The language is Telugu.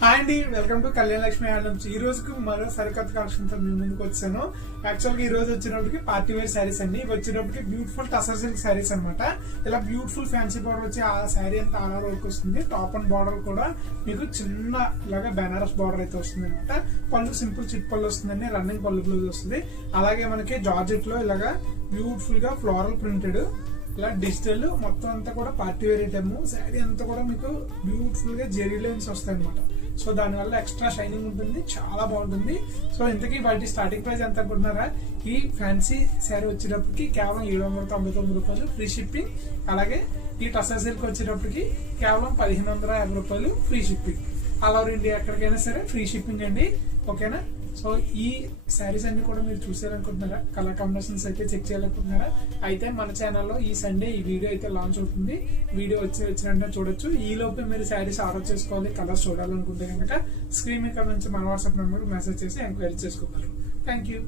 హాయ్ అండి, welcome to Kalyana Lakshmi handlooms. ఈ రోజుకి మరో సరికొత్త కలెక్షన్ తో మీ ముందుకు వచ్చాను. యాక్చువల్ గా ఈ రోజు వచ్చినప్పటికి పార్టీ వేర్ శారీస్ అండి. ఇవి వచ్చేటప్పటికి బ్యూటిఫుల్ టసర్ సిల్క్ శారీస్ అనమాట. ఇలా బ్యూటిఫుల్ ఫ్యాన్సీ బార్డర్ వచ్చి ఆ శారీ అంతా ఆల్ ఓవర్ వర్క్ వస్తుంది. టాప్ అండ్ బార్డర్ కూడా మీకు చిన్న ఇలాగా బెనారస్ బార్డర్ అయితే వస్తుంది అనమాట. పళ్ళు సింపుల్ చిట్ పళ్ళు వస్తుందండి, రన్నింగ్ పళ్ళు బ్లౌజ్ వస్తుంది. అలాగే మనకి జార్జెట్ లో ఇలాగా బ్యూటిఫుల్ గా ఫ్లోరల్ ప్రింటెడ్ ఇలా డిజిటల్ మొత్తం అంతా కూడా పార్టీ వేర్ ఐటమ్. శారీ అంతా కూడా మీకు బ్యూటిఫుల్ గా జెరీ లైన్స్ వస్తాయి అనమాట. సో దానివల్ల ఎక్స్ట్రా షైనింగ్ ఉంటుంది, చాలా బాగుంటుంది. సో ఇంతకీ వాటి స్టార్టింగ్ ప్రైస్ ఎంత అనుకుంటున్నారా? ఈ ఫ్యాన్సీ శారీ వచ్చేటప్పటికి కేవలం 799 రూపాయలు ఫ్రీ షిప్పింగ్. అలాగే ఈ టసర్ సిల్క్ వచ్చేటప్పటికి కేవలం 1550 రూపాయలు free shipping. All over India ఎక్కడికైనా సరే ఫ్రీ షిప్పింగ్ అండి, ఓకేనా? సో ఈ శారీస్ అన్ని కూడా మీరు చూసేయాలనుకుంటున్నారా? కలర్ కాంబినేషన్స్ అయితే చెక్ చేయాలనుకుంటున్నారా? అయితే మన ఛానల్లో ఈ సండే ఈ వీడియో అయితే లాంచ్ అవుతుంది. వీడియో వచ్చినట్టు చూడొచ్చు. ఈ లోపే మీరు శారీస్ ఆర్డర్ చేసుకోవాలి, కలర్స్ చూడాలనుకుంటే కనుక స్క్రీన్ మీద నుంచి మన వాట్సాప్ నెంబర్ మెసేజ్ చేసి ఎంక్వైరీ చేసుకోగలరు. Thank you.